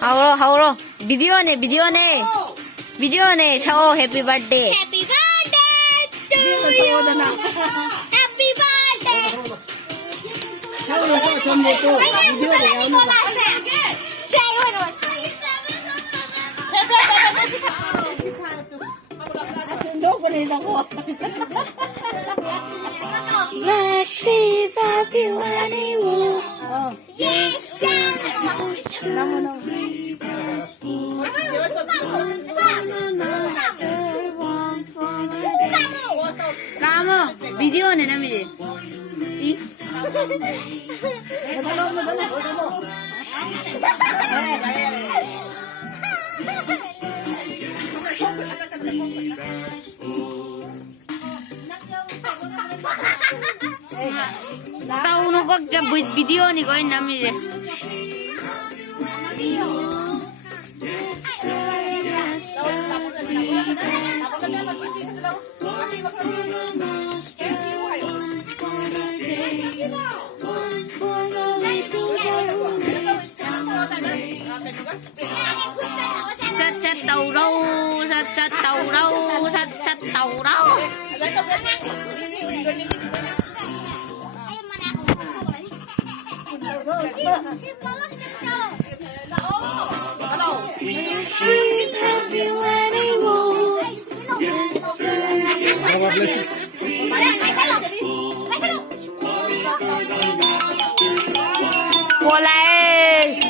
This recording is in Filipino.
하울어. 비디오네. 샤오, 해피 버스데이. Happy birthday to you. Happy birthday. Let's see if I feel anymore. 까먹 비디오네 남이지. 이 tahu kok buat video nih kau namanya. Sat tàu rau. Boleh.